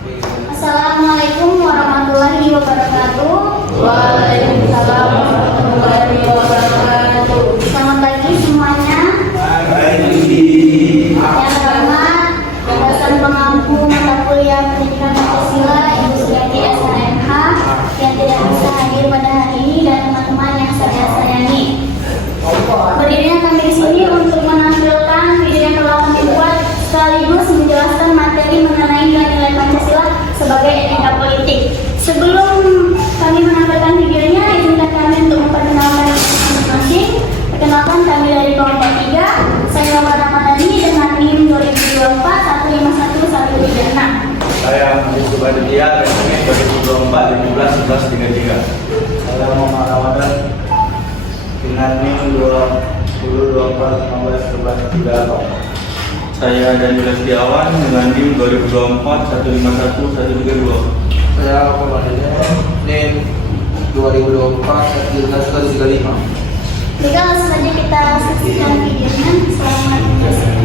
Assalamualaikum warahmatullahi wabarakatuh. Waalaikumsalam warahmatullahi wabarakatuh. Selamat pagi semuanya. Yang terhormat dosen pengampu mata kuliah pendidikan Pancasila Ibu Sugati SHMH yang tidak bisa hadir pada hari ini dan teman-teman yang saya sayangi. Berdirinya kami di sini untuk menampilkan video yang telah kami buat sekaligus menjelaskan materi mengenai nilai-nilai Pancasila sebagai etika politik. Sebelum kami menampilkan videonya, izinkan kami untuk memperkenalkan masing-masing. Perkenalkan, kami dari kelompok 3. Saya Nova Ramadhani dengan NIM 2024-151-136. Saya Mahfud Badidya dengan NIM 2024-15-1133. Saya Muhammad Ramadan dengan NIM 2024-15-1138. Saya Daniel Setiawan dengan NIM 2024-151-132. Saya Komandannya NIM 2024-151-135. Baiklah, langsung saja kita saksikan videonya. Selamat menyaksikan.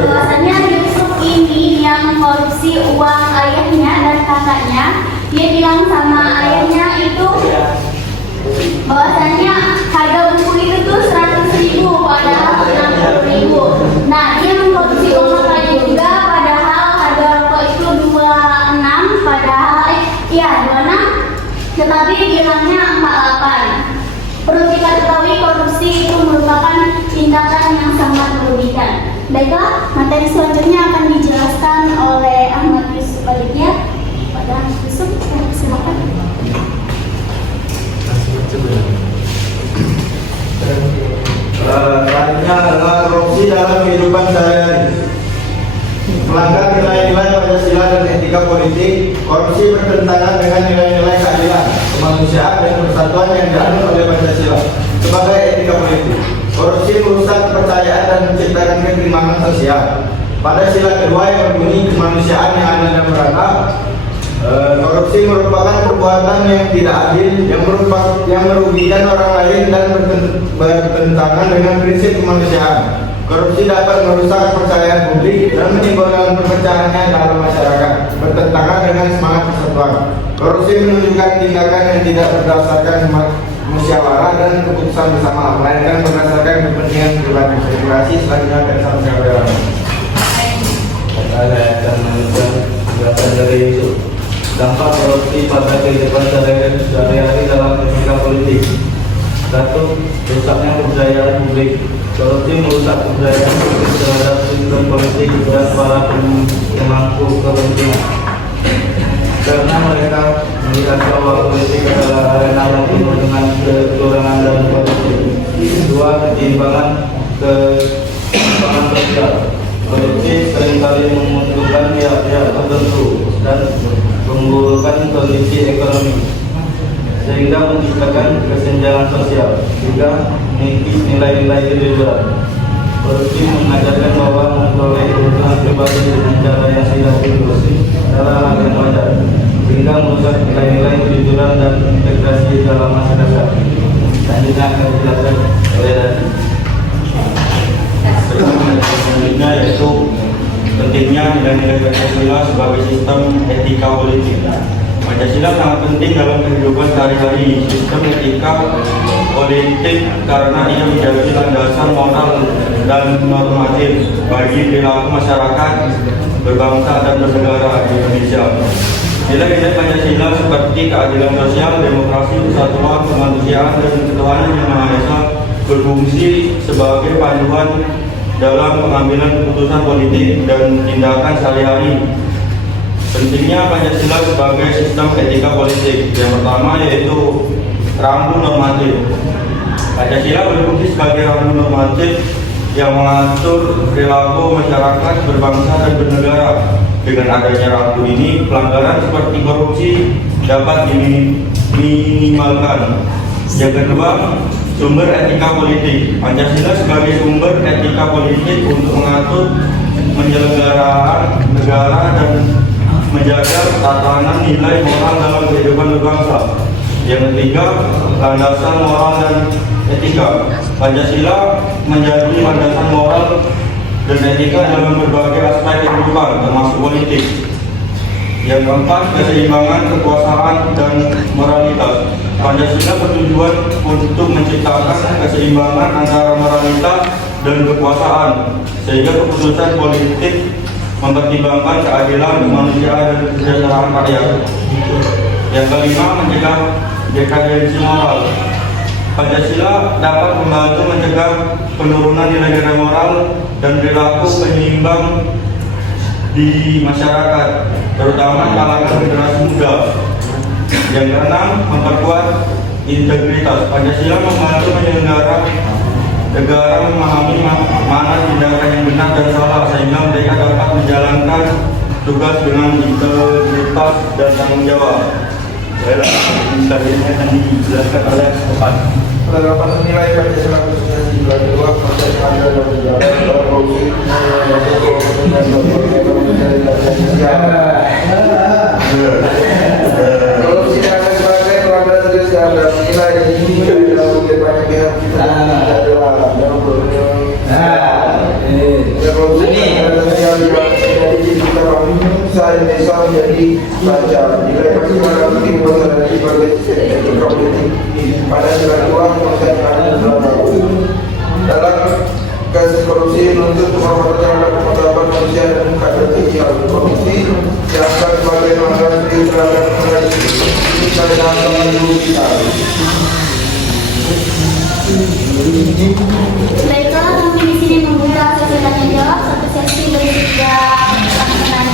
bahwasannya Yusuf ini yang korupsi uang ayahnya dan kakaknya. Dia bilang sama ayahnya itu bahwasannya harga buku itu tuh 100.000 padahal 60.000. Nah, dia mengkorupsi uang kakaknya juga, padahal harga rokok itu 26 padahal 26, tetapi bilangnya 48. Perlu kita ketahui korupsi itu merupakan tindakan yang sangat merugikan. Baiklah, materi selanjutnya akan dijelaskan oleh Ahmad Yusuf Aditya. Pada Yusuf, silakan. Selanjutnya adalah korupsi dalam kehidupan sehari-hari. Melanggar nilai-nilai Pancasila dan etika politik, korupsi bertentangan dengan nilai-nilai keadilan, kemanusiaan dan persatuan yang dianut oleh Pancasila sebagai etika politik. Korupsi merusak kepercayaan dan menciptakan ketimpangan sosial. Pada sila kedua yang berbunyi kemanusiaan yang adil dan beradab, korupsi merupakan perbuatan yang tidak adil, yang merugikan orang lain dan bertentangan dengan prinsip kemanusiaan. Korupsi dapat merusak kepercayaan publik dan menimbulkan perpecahannya dalam masyarakat, bertentangan dengan semangat persatuan. Korupsi menunjukkan tindakan yang tidak berdasarkan musyawarah dan keputusan bersama, melainkan berdasarkan kepentingan pribadi. Terima kasih. Selanjutnya akan sampaikan. Saya akan menunjukkan penjelasan dari Yusuf. Dampak korupsi pada kehidupan sehari-hari dalam etika politik. 1. Rusaknya kepercayaan publik. Korupsi merusak kepercayaan publik terhadap sistem politik dan para pemangku kepentingan, karena mereka melihat bahwa politik adalah arena yang penuh dengan kecurangan dan korupsi. 2. Ketimpangan sosial. Korupsi seringkali menguntungkan pihak-pihak tertentu dan memburukkan kondisi ekonomi, sehingga menciptakan kesenjangan sosial. 3. Mengikis nilai-nilai kejujuran. Korupsi mengajarkan bahwa memperoleh keuntungan pribadi dengan cara yang tidak bersih adalah hal yang wajar, sehingga merusak nilai-nilai kejujuran dan integrasi dalam masyarakat. Selanjutnya akan dijelaskan oleh Dadi. Selanjutnya yaitu pentingnya nilai-nilai Pancasila sebagai sistem etika politik. Pancasila sangat penting dalam kehidupan sehari-hari. Sistem etika politik karena ia menjadi landasan moral dan normatif bagi perilaku masyarakat berbangsa dan bernegara di Indonesia. Nilai-nilai Pancasila seperti keadilan sosial, demokrasi, persatuan, kemanusiaan, dan ketuhanan yang Maha Esa berfungsi sebagai panduan dalam pengambilan keputusan politik dan tindakan sehari-hari. Pentingnya Pancasila sebagai sistem etika politik. Yang pertama yaitu rambu normatif. Pancasila berfungsi sebagai rambu normatif yang mengatur perilaku masyarakat berbangsa dan bernegara. Dengan adanya rambu ini, pelanggaran seperti korupsi dapat diminimalkan. Yang kedua, sumber etika politik. Pancasila sebagai sumber etika politik untuk mengatur penyelenggaraan negara dan menjaga tatanan nilai moral dalam kehidupan berbangsa. Yang ketiga, landasan moral dan etika. Pancasila menjadi landasan moral dan etika dalam berbagai aspek kehidupan, termasuk politik. Yang keempat, keseimbangan kekuasaan dan moralitas. Pancasila bertujuan untuk menciptakan keseimbangan antara moralitas dan kekuasaan, sehingga keputusan politik mempertimbangkan keadilan, kemanusiaan, dan kesejahteraan rakyat. Yang kelima, mencegah dekadensi moral. Pancasila dapat membantu mencegah penurunan nilai-nilai moral dan perilaku penyeimbang di masyarakat, terutama kalangan generasi muda. Yang keenam, memperkuat integritas. Pancasila membantu penyelenggara negara memahami mana tindakan yang benar dan salah, sehingga mereka dapat menjalankan tugas dengan integritas dan tanggung jawab. Selanjutnya akan dijelaskan oleh Bapak. Penerapan nilai Pancasila khususnya di kedua proses ada dan berjalan dalam korupsi korupsi akan sebagai pelanggaran tugas terhadap nilai ini dalam banyak pihak adalah dalam korupsi yang menjadi cita bangsa Indonesia menjadi lancar. Nilai maksimal tinggi masyarakat sebagai etika politik pada nilai uang masyarakat dalam kasus korupsi menuntut penghormatan terhadap martabat manusia dan kadar tinggi korupsi yang akan sebagai pelanggaran terhadap Baiklah, kami di sini membuka sesi tanya jawab. Satu sesi bertiga pelaksanaan.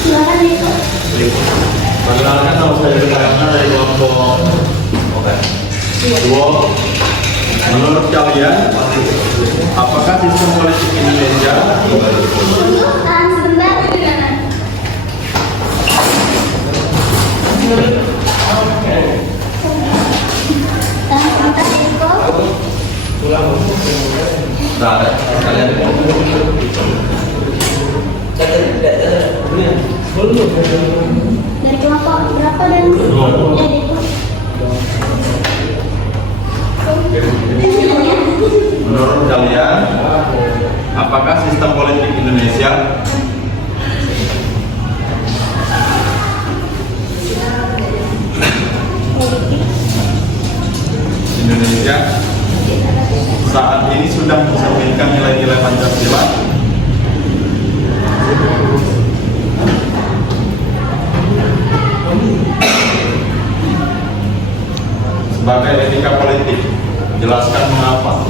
Silakan Deko. Perkenalkan nama saya Karena dari kelompok dua. Menurut kalian, apakah sistem politik Indonesia Tahan sebentar. Tahan sebentar Deko. kalian Dari kelompok berapa dan Deko? menurut kalian, apakah sistem politik Indonesia saat ini sudah mencerminkan nilai-nilai Pancasila? Sebagai etika politik, jelaskan mengapa.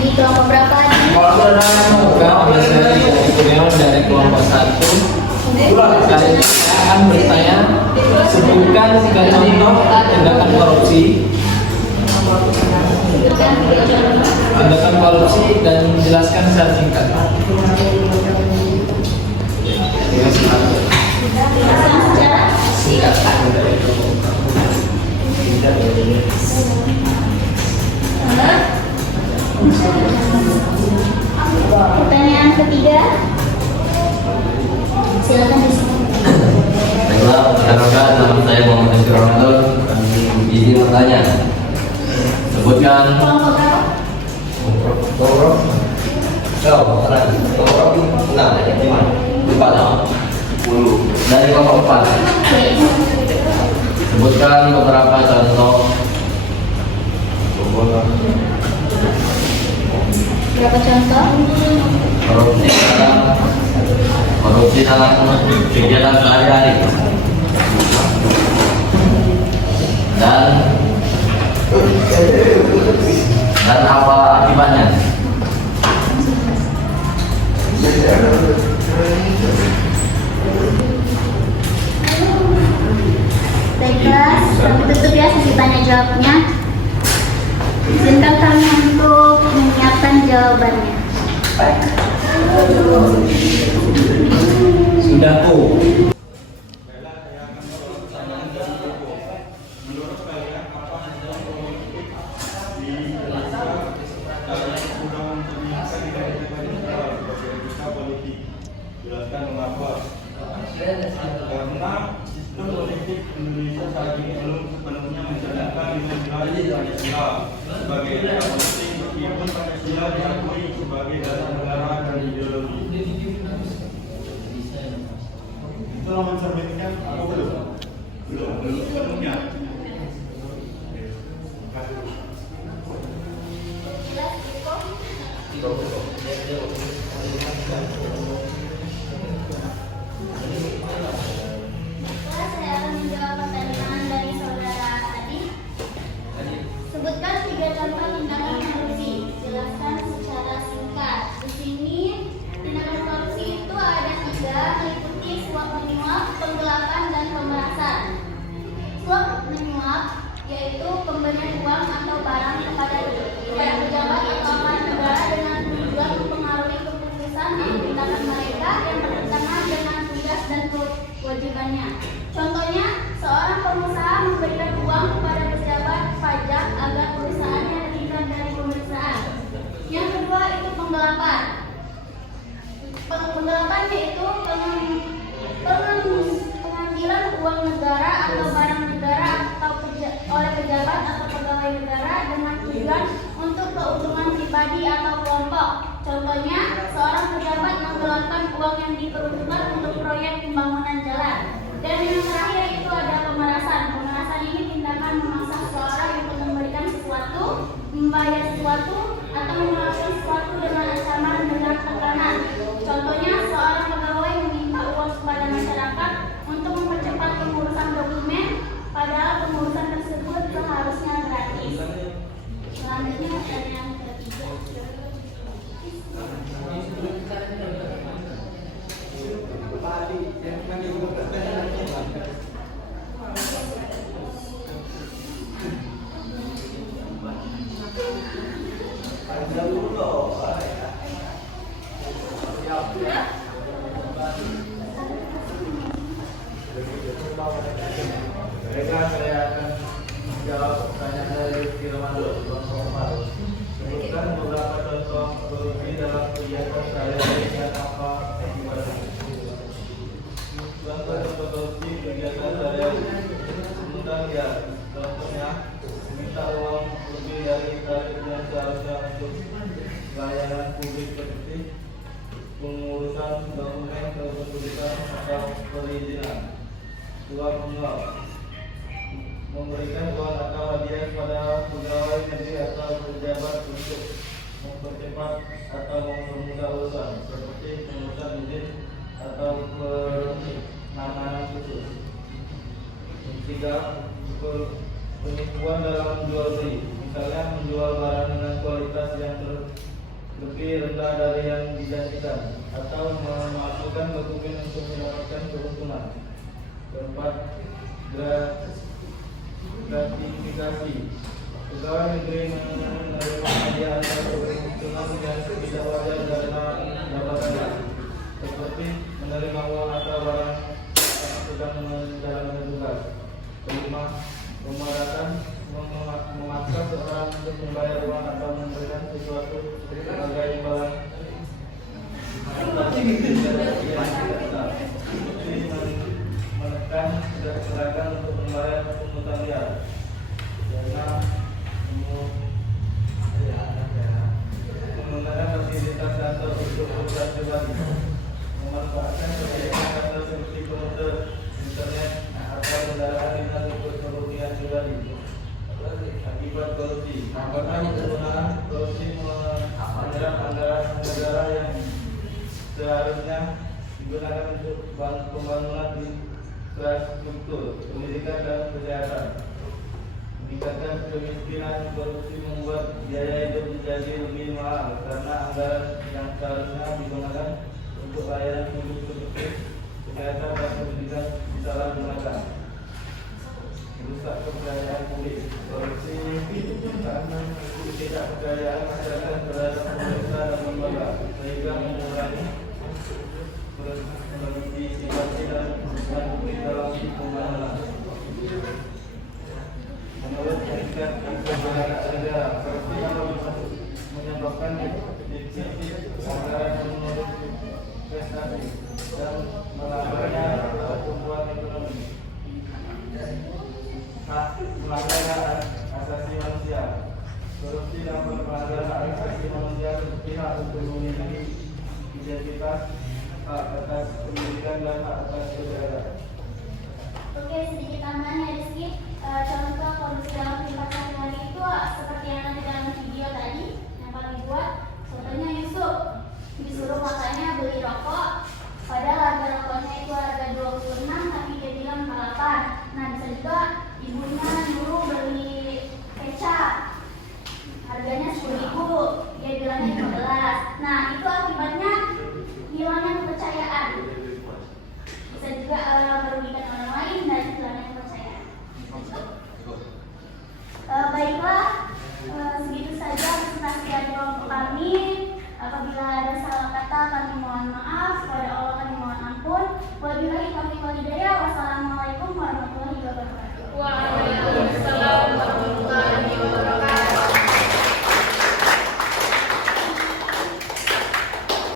Ini kelompok berapa? Dari kelompok 1 saya akan bertanya, sebutkan 3 contoh tindakan korupsi dan jelaskan secara singkat. Pertanyaan ketiga. Silakan Baiklah, perkenalkan nama saya Muhammad Azhar Ramadan. Izin bertanya. Sebutkan kelompok berapa? dari kelompok 4. Sebutkan beberapa contoh Berapa contoh? korupsi dalam kegiatan sehari-hari dan apa akibatnya. Baiklah, kami tutup ya sesi tanya jawabnya. Izinkan kami untuk menyiapkan jawabannya. Sudah tuh. Menurut kalian apa sistem politik di Indonesia yang sudah mencerminkan nilai-nilai sebagai etika politik? Jelaskan mengapa. Karena sistem politik Indonesia saat ini belum sepenuhnya mencerminkan nilai-nilai Pancasila sebagai etika politik, meskipun Pancasila diakui sebagai dasar negara dan ideologi. Telah mencerminkan atau belum? Belum sepenuhnya. Saya akan menjawab Sebutkan 3 contoh tindakan korupsi. Jelaskan secara singkat. Di sini tindakan korupsi itu ada 3, meliputi suap menyuap, penggelapan, dan pemerasan. Suap menyuap yaitu pemberian uang atau barang kepada pejabat atau aparat negara dengan tujuan mempengaruhi keputusan atau tindakan mereka yang bertentangan dengan tugas dan kewajibannya. Contohnya, seorang pengusaha memberikan uang kepada pejabat pajak agar perusahaannya terhindar dari pemeriksaan. Yang kedua itu penggelapan. Penggelapan yaitu pengambilan uang negara atau barang negara atau oleh pejabat atau pegawai negara dengan tujuan untuk keuntungan pribadi atau kelompok. Contohnya, seorang pejabat menggelapkan uang yang diperuntukkan untuk proyek pembangunan jalan. Dan yang terakhir itu ada pemerasan. Pemerasan ini tindakan memaksa seseorang untuk memberikan sesuatu, membayar sesuatu, atau melakukan sesuatu dengan ancaman dengan tekanan. Contohnya, seorang pegawai meminta uang kepada masyarakat untuk mempercepat pengurusan dokumen, padahal pengurusan tersebut seharusnya gratis. Selanjutnya pertanyaan ketiga. Mereka saya akan menjawab pertanyaan dari Firman Sebutkan beberapa contoh korupsi dalam kegiatan sehari-hari dan apa akibatnya. Contoh korupsi kegiatan sehari-hari. Kemudian ya, contohnya meminta uang lebih dari tarif yang seharusnya untuk layanan publik seperti pengurusan dokumen kependudukan atau perizinan. Suap menyuap, memberikan uang atau hadiah kepada pegawai negeri atau pejabat untuk mempercepat atau mempermudah urusan seperti pengurusan izin atau penanganan khusus. Ketiga, penipuan dalam jual beli, misalnya menjual barang dengan kualitas yang lebih rendah dari yang dijanjikan atau memasukkan dokumen untuk mendapatkan keuntungan. Keempat, gratifikasi. Pegawai negeri menerima hadiah atau keuntungan yang tidak wajar karena jabatannya, seperti menerima uang atau barang saat sedang menjalankan tugas. Kelima, pemerasan, memaksa seorang untuk membayar uang atau memberikan sesuatu sebagai imbalan menekan gerakan untuk membayar pungutan liar karena menggunakan fasilitas kantor untuk urusan pribadi, memanfaatkan fasilitas kantor seperti komputer, internet atau kendaraan dinas untuk kepentingan pribadi. Akibat korupsi, penggunaan korupsi menyerap anggaran negara yang seharusnya digunakan untuk pembangunan infrastruktur, pendidikan dan kesehatan. Meningkatkan kemiskinan, korupsi membuat biaya hidup menjadi lebih mahal karena anggaran yang seharusnya digunakan untuk layanan publik seperti kesehatan dan pendidikan disalahgunakan. Merusak kepercayaan publik, korupsi karena ketidakpercayaan masyarakat terhadap pemerintah dan lembaga sehingga mengurangi partisipasi dan publik dalam pembangunan. Menurut tingkat kepercayaan negara, korupsi menyebabkan defisit anggaran menurut prestasi dan melambatnya pertumbuhan ekonomi. Pelanggaran asasi manusia. Korupsi dan pelanggaran asasi manusia seperti hak untuk memiliki identitas, hak atas pendidikan dan hak atas keberadaan. Oke, sedikit tambahan ya Rizky. Contoh korupsi dalam kehidupan sehari-hari itu seperti yang nanti